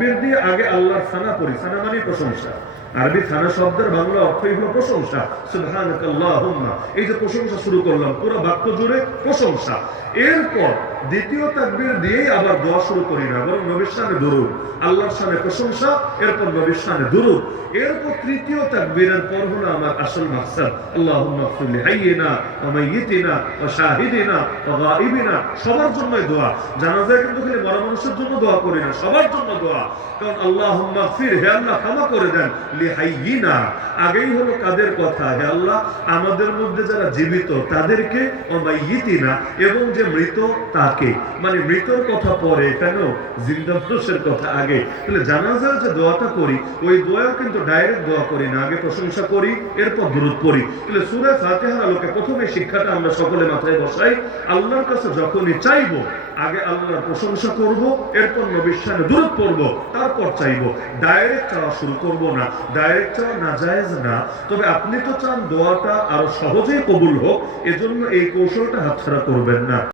তাকবীর দিয়ে আগে আল্লাহর সানা পড়ি সানা মানে প্রশংসা। আরবি সানা শব্দের বাংলা অর্থই হলো প্রশংসা। সুবহানাকাল্লাহুম্মা। এই যে প্রশংসা শুরু করলাম, পুরো বাক্য জুড়ে প্রশংসা। এরপর দ্বিতীয় তাকবীর দিয়েই আবার দোয়া শুরু করি না, বরং নবীর সামনে দুরুদ। আল্লাহর সামনে প্রশংসা, এরপর নবীর সামনে দুরুদ। এরপর তৃতীয় তাকবীরের পর হলো আমার আসল মাকসাদ। আল্লাহুম্মা ফিরলি হাইয়িনা ওয়া মাইয়িতিনা ওয়া শাহিদিনা ওয়া গায়িবিনা। সবার জন্যই দোয়া। জানাজায় কিন্তু খালি মরা মানুষের জন্য দোয়া করি না, সবার জন্য দোয়া। কারণ আল্লাহুম্মা ফির হে আল্লাহ ক্ষমা করে দেন লি হাইয়িনা আগেই হলো কাদের কথা? হে আল্লাহ, আমাদের মধ্যে যারা জীবিত, তাদেরকে ও মাইয়িতিনা এবং যে মৃত, তাকে। মানে কথা পরে, কেন? কথা আগে। তাহলে জানাজার যে দোয়াটা করি, ওই কিন্তু ডাইরেক্ট দোয়া করি না। আগে প্রশংসা করি, এরপর দূরত পড়ি। তাহলে সুরে ফাতেহার আলোকে প্রথমে শিক্ষাটা আমরা সকলে মাথায় বসাই। আল্লাহর কাছে যখনই চাইব, আগে আল্লাহর প্রশংসা করব, এরপর নবীর সামনে দূরত পড়ব। তারপর চাইব ডাইরেক্ট চাওয়া শুরু করব না ডাইরেক্ট চাওয়া না জায়েজ না। তবে আপনি তো চান দোয়াটা আরও সহজেই কবুল হোক, এজন্য এই কৌশলটা হাতছাড়া করবেন না।